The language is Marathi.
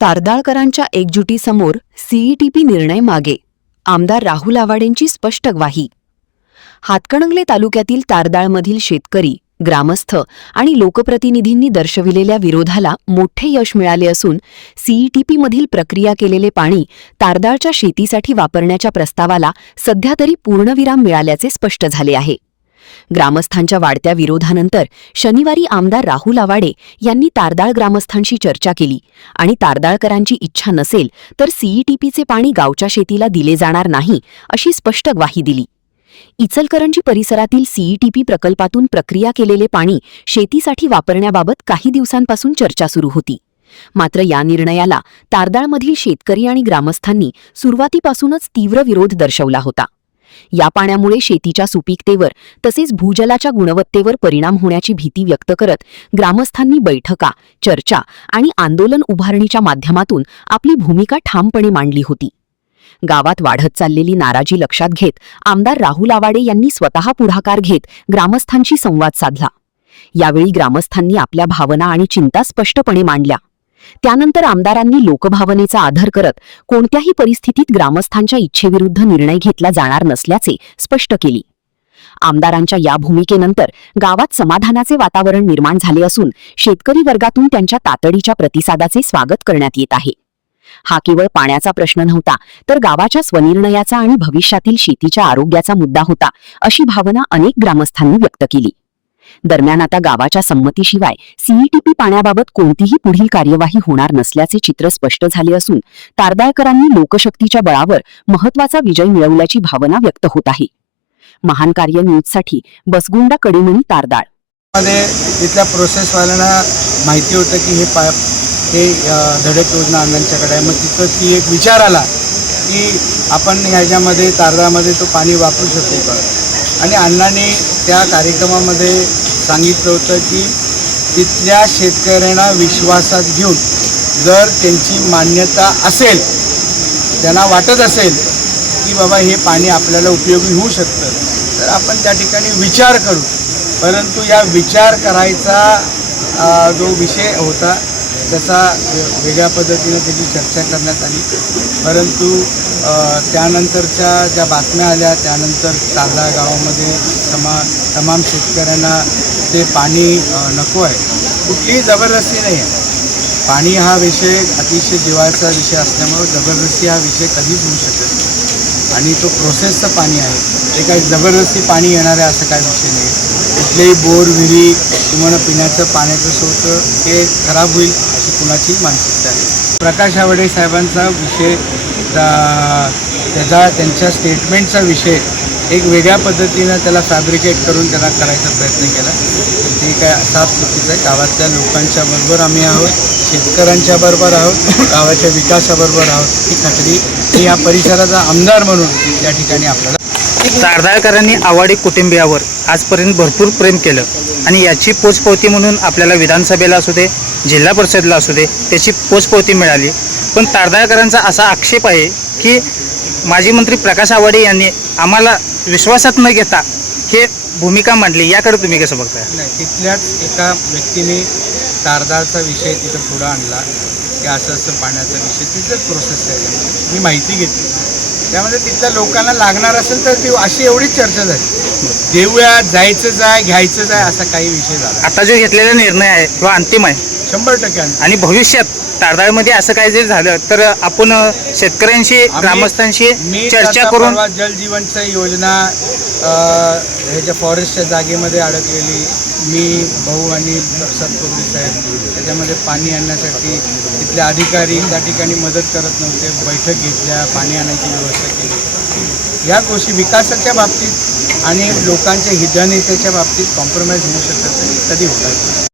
तारदाळकरांच्या एकजुटीसमोर सीईटीपी निर्णय मागे. आमदार राहुल आवाडेंची स्पष्ट ग्वाही. हातकणंगले तालुक्यातील तारदाळमधील शेतकरी, ग्रामस्थ आणि लोकप्रतिनिधींनी दर्शविलेल्या विरोधाला मोठे यश मिळाले असून सीईटीपीमधील प्रक्रिया केलेले पाणी तारदाळच्या शेतीसाठी वापरण्याच्या प्रस्तावाला सध्या तरी पूर्णविराम मिळाल्याचे स्पष्ट झाले आहे. ग्रामस्थांच्या वाढत्या विरोधानंतर शनिवारी आमदार राहुल आवाडे यांनी तारदाळ ग्रामस्थांशी चर्चा केली आणि तारदाळकरांची इच्छा नसेल तर सीईटीपीचे पाणी गावच्या शेतीला दिले जाणार नाही अशी स्पष्ट ग्वाही दिली. इचलकरंजी परिसरातील सीईटीपी प्रकल्पातून प्रक्रिया केलेले पाणी शेतीसाठी वापरण्याबाबत काही दिवसांपासून चर्चा सुरू होती. मात्र या निर्णयाला तारदाळमधील शेतकरी आणि ग्रामस्थांनी सुरुवातीपासूनच तीव्र विरोध दर्शवला होता. या पाण्यामुळे शेतीच्या सुपीकतेवर तसेच भूजलाच्या गुणवत्तेवर परिणाम होण्याची भीती व्यक्त करत ग्रामस्थांनी बैठका, चर्चा आणि आंदोलन उभारणीच्या माध्यमातून आपली भूमिका ठामपणे मांडली होती. गावात वाढत चाललेली नाराजी लक्षात घेत आमदार राहुल आवाडे यांनी स्वतः पुढाकार घेत ग्रामस्थांशी संवाद साधला. यावेळी ग्रामस्थांनी आपल्या भावना आणि चिंता स्पष्टपणे मांडल्या. त्यानंतर आमदारांनी लोकभावनेचा आदर करत कोणत्याही परिस्थितीत ग्रामस्थांच्या इच्छेविरुद्ध निर्णय घेतला जाणार नसल्याचे स्पष्ट केले. आमदारांच्या या भूमिकेनंतर गावात समाधानाचे वातावरण निर्माण झाले असून शेतकरी वर्गातून त्यांच्या तातडीच्या प्रतिसादाचे स्वागत करण्यात येत आहे. हा केवळ पाण्याचा प्रश्न नव्हता तर गावाच्या स्वनिर्णयाचा आणि भविष्यातील शेतीच्या आरोग्याचा मुद्दा होता, अशी भावना अनेक ग्रामस्थांनी व्यक्त केली. दरम्यान आता गावाच्या संमतीशिवाय सीईटीपी पाण्याबाबत कोणतीही पुढील कार्यवाही होणार नसल्याचे चित्र स्पष्ट झाले असून तारदाळकरांनी लोकशक्तीच्या बळावर महत्वाचा विजय मिळवल्याची भावना व्यक्त होत आहे. महान कार्य न्यूजसाठी बसगुंडा कडिमणी, तारदाळ. तिथल्या प्रोसेसवाल्यांना माहिती होतं की हे धडक योजना अण्णांच्याकडे आहे. मग तिथं ती एक विचार आला की आपण ह्याच्यामध्ये तारदाळमध्ये तो पाणी वापरू शकतो का. आणि अण्णांनी त्या कार्यक्रमामध्ये सांगितलं होतं की तिथल्या शेतकऱ्यांना विश्वासात घेऊन जर त्यांची मान्यता असेल, त्यांना वाटत असेल की बाबा हे पाणी आपल्याला उपयोगी होऊ शकतं, तर आपण त्या ठिकाणी विचार करू. परंतु या विचार करायचा जो विषय होता त्याचा वेगळ्या पद्धतीनं त्याची चर्चा करण्यात आली. परंतु त्यानंतरच्या ज्या बातम्या आल्या त्यानंतर तारदाळ गावामध्ये तमाम शेतकऱ्यांना ते पाणी नको आहे. कुठलीही जबरदस्ती नाही आहे. पाणी हा विषय अतिशय जिव्हाळ्याचा विषय असल्यामुळे जबरदस्ती हा विषय कधीच होऊ शकत नाही. आणि तो प्रोसेसचं पाणी आहे, ते काही जबरदस्ती पाणी येणार आहे असं काही विषय नाही. कुठलेही बोर, विहिरी किंवा पिण्याचं पाण्याचं स्रोत हे खराब होईल अशी कुणाची मानसिकता आहे. प्रकाश आवाडे साहेबांचा विषय, त्यांच्या स्टेटमेंटचा विषय एक वेगळ्या पद्धतीनं त्याला फॅब्रिकेट करून त्याला करायचा प्रयत्न केला. ते काय असाच चुकीचं आहे. गावातल्या लोकांच्या बरोबर आम्ही आहोत, शेतकऱ्यांच्या बरोबर आहोत, गावाच्या विकासाबरोबर आहोत ही खात्री ही या परिसराचा आमदार म्हणून या ठिकाणी आपल्याला. तारदाळकरांनी आवाडे कुटुंबियावर आजपर्यंत भरपूर प्रेम केलं आणि याची पोचपावती म्हणून आपल्याला विधानसभेला असू दे, जिल्हा परिषदेला असू दे, त्याची पोचपावती मिळाली. पण तारदाळकरांचा असा आक्षेप आहे की माजी मंत्री प्रकाश आवाडे यांनी आम्हाला विश्वासात न घेता हे भूमिका मांडली. याकडे तुम्ही कसं बघताय? नाही, तिथल्याच एका व्यक्तीने तारदाळचा विषय तिथं पुढं आणला की असं पाण्याचा विषय तिथंच प्रोसेस आहे. मी माहिती घेतली, त्यामध्ये तिथल्या लोकांना लागणार असेल तर ती अशी एवढीच चर्चा झाली. देऊया, जायचंच आहे, घ्यायचंच आहे असा काही विषय झाला. आता जो घेतलेला निर्णय आहे तो अंतिम आहे 100%. आणि भविष्यात तारदाळमध्ये असं काही जर झालं तर आपण शेतकऱ्यांशी, ग्रामस्थांशी चर्चा करून जल जीवनची योजना ह्याच्या फॉरेस्टच्या जागेमध्ये अडकलेली मी, भाऊ आणि प्रसाद कोबडी साहेब त्याच्यामध्ये पाणी आणण्यासाठी तिथले अधिकारी त्या ठिकाणी मदत करत नव्हते. बैठक घेतल्या, पाणी आणायची व्यवस्था केली. या गोष्टी विकासाच्या बाबतीत आणि लोकांच्या हितनेतेच्या बाबतीत कॉम्प्रोमाइज होऊ शकत नाही, कधी होतात.